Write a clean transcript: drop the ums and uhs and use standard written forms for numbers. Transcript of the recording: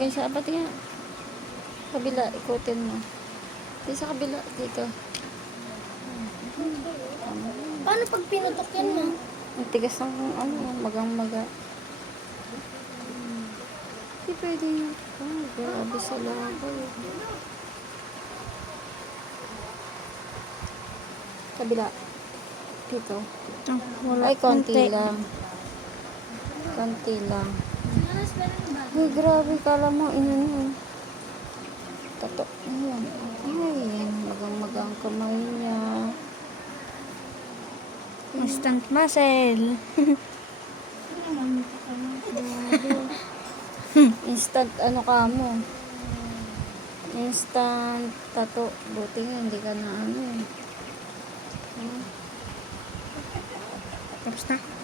Lagyan siya. Ba't nga? Kabila, ikutin mo. Di sa kabila, dito. Paano pag pinutok yan mo? Ang tigas ng ano, magang-maga. Hindi pwede nga. Oh, grabe sa laban. Kabila. Dito. Wala. Ay, konti lang. Konti lang. Ay, grabe. Kala mo, inano. Tato. Ayan. Ay, magang-magang kamay niya. Instant muscle. Instant ano ka mo. Instant tato. Buti nga, hindi ka na ano eh. Tapos na.